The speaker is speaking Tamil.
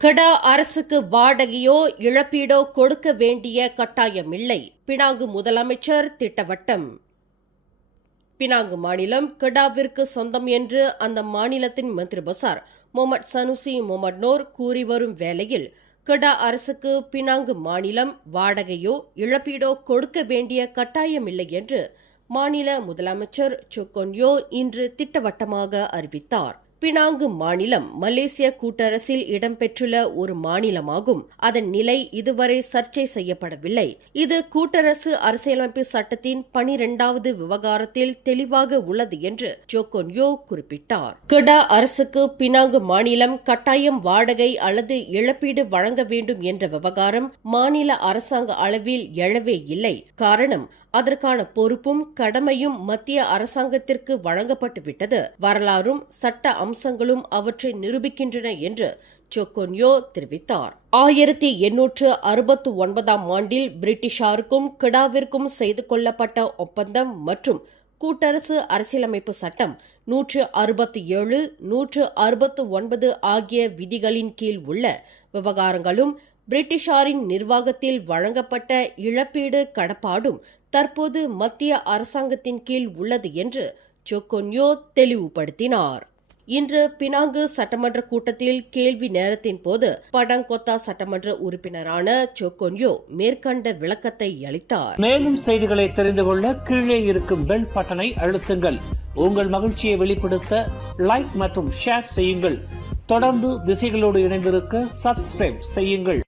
கடா அரசுக்கு வாடகையோ இழப்பீடோ கொடுக்க வேண்டிய கட்டாயமில்லை. பினாங்கு முதலமைச்சர் திட்டவட்டம். பினாங்கு மாநிலம் கடாவிற்கு சொந்தம் என்று அந்த மாநிலத்தின் மந்திரி பசார் முகமது சனுசி முகமது நோர் கூறி வரும் வேளையில் கடா அரசுக்கு பினாங்கு மாநிலம் வாடகையோ இழப்பீடோ கொடுக்க வேண்டிய கட்டாயமில்லை என்று மாநில முதலமைச்சர் சுக்கொன்யோ இன்று திட்டவட்டமாக அறிவித்தார். பினாங்கு மாநிலம் மலேசிய கூட்டரசில் இடம்பெற்றுள்ள ஒரு மாநிலமாகும். அதன் நிலை இதுவரை சர்ச்சை செய்யப்படவில்லை. இது கூட்டரசு அரசியலமைப்பு சட்டத்தின் 12வது விவகாரத்தில் தெளிவாக உள்ளது என்று ஜோகொன்யோ குறிப்பிட்டார். கடா அரசுக்கு பினாங்கு மாநிலம் கட்டாயம் வாடகை அல்லது இழப்பீடு வழங்க வேண்டும் என்ற விவகாரம் மாநில அரசாங்க அளவில் எழவே இல்லை. காரணம், அதற்கான பொறுப்பும் கடமையும் மத்திய அரசாங்கத்திற்கு வழங்கப்பட்டுவிட்டது. வரலாறும் சட்ட அம்சங்களும் அவற்றை நிரூபிக்கின்றன என்று சொக்கொன்யோ தெரிவித்தார். 1869 ஆண்டில் பிரிட்டிஷாருக்கும் கடாவிற்கும் செய்து கொள்ளப்பட்ட ஒப்பந்தம் மற்றும் கூட்டரசு அரசியலமைப்பு சட்டம் 167, 169 ஆகிய விதிகளின் கீழ் உள்ள விவகாரங்களும் பிரிட்டிஷாரின் நிர்வாகத்தில் வழங்கப்பட்ட இழப்பீடு கடப்பாடும் தற்போது மத்திய அரசாங்கத்தின் கீழ் உள்ளது என்று சொக்கொன்யோ தெளிவுபடுத்தினார். இன்று பினாங்கு சட்டமன்ற கூட்டத்தில் கேள்வி நேரத்தின் போது படங்கொத்தா சட்டமன்ற உறுப்பினரான சொக்கொன்யோ மேற்கண்ட விளக்கத்தை அளித்தார். மேலும் செய்திகளை தெரிந்து கொள்ள கீழே இருக்கும் பெல் பட்டனை அழுத்துங்கள். உங்கள் மகிழ்ச்சியை வெளிப்படுத்த லைக் மற்றும் ஷேர் செய்யுங்கள். தொடர்ந்து திசைகளோடு இணைந்திருக்க சப்ஸ்கிரைப் செய்யுங்கள்.